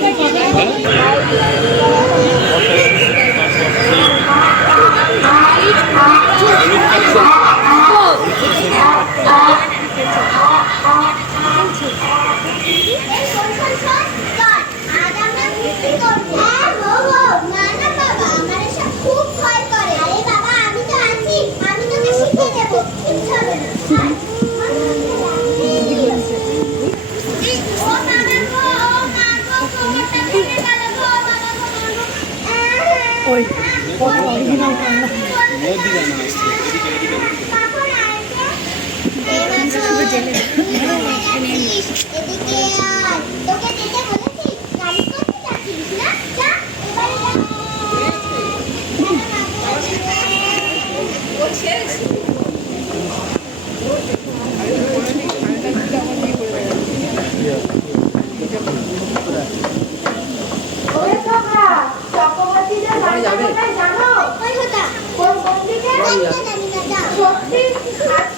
这里面可以包起来 জেলে যাবে। জানো কোন কোন দিকে? সত্যি? আচ্ছা।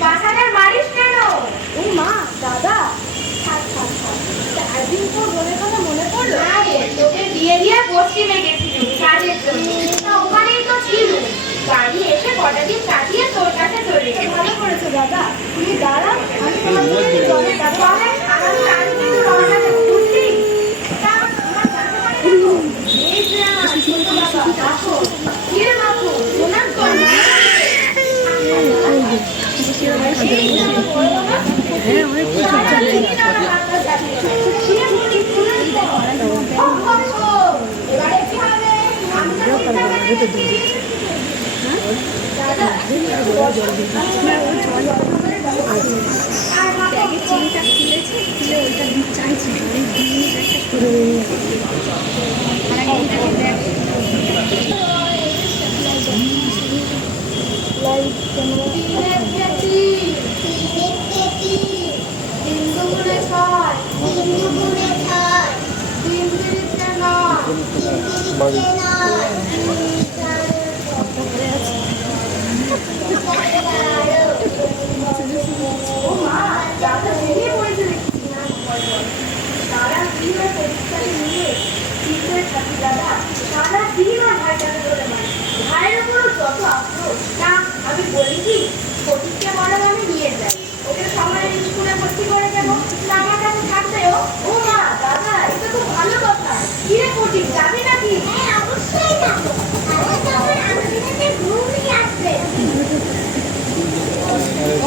Masak. চিনিটা খুলেছে খুলে ওইটা দুধ চাইছি অনেক দিন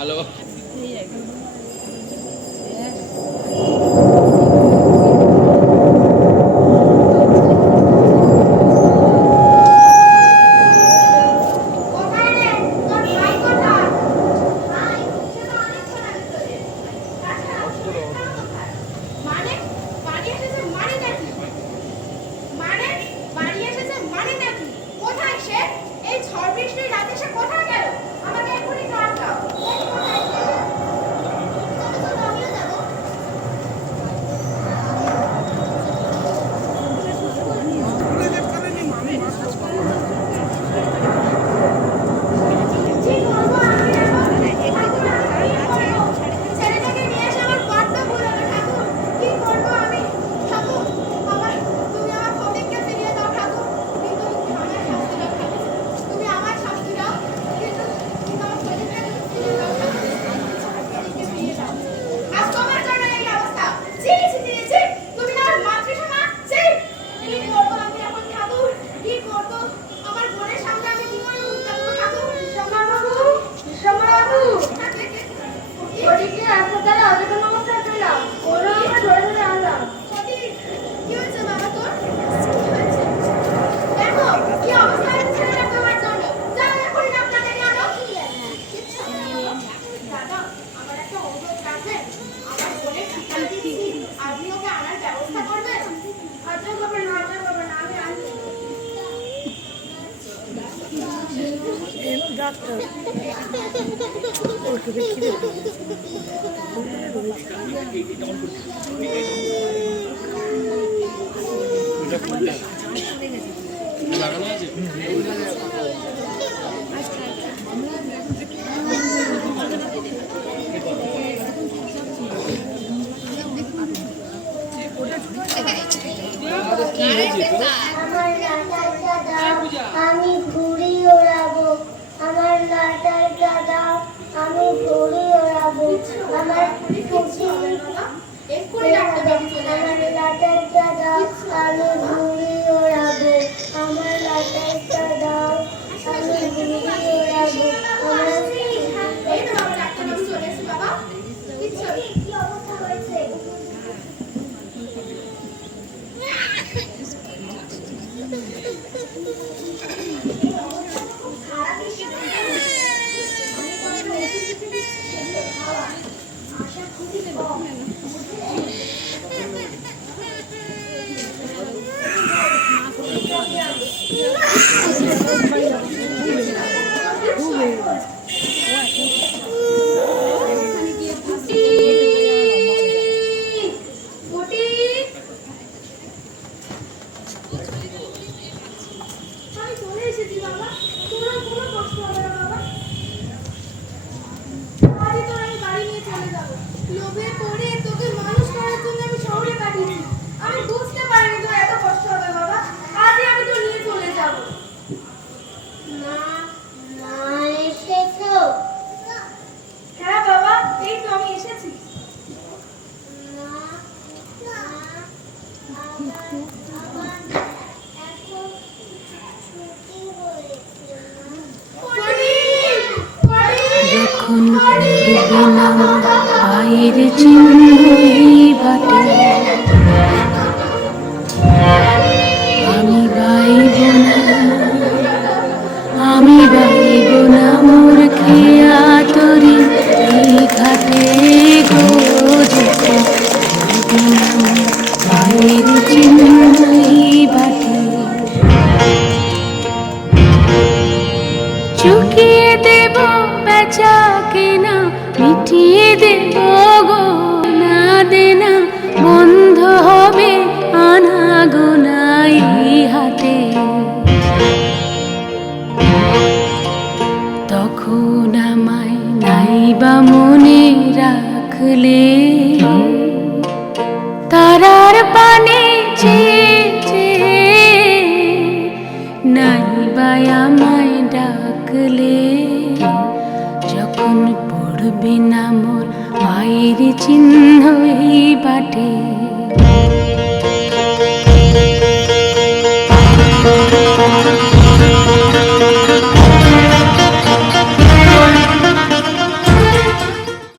ভালো। আমি ঘুড়ি ওড়াবো আমার লাটারটা দাদা আমি ঘুড়ি আমার খুশি এক্ষুনি দাও আমি ঘুড়ি ওড়াবো আমার লাটারটা দাও আমি ঘুড়ি ওড়াবো 今日。নাই বায়া মাই ডাকলে যখন পড়বে না মোর পায়ের চিহ্ন এই বাটে।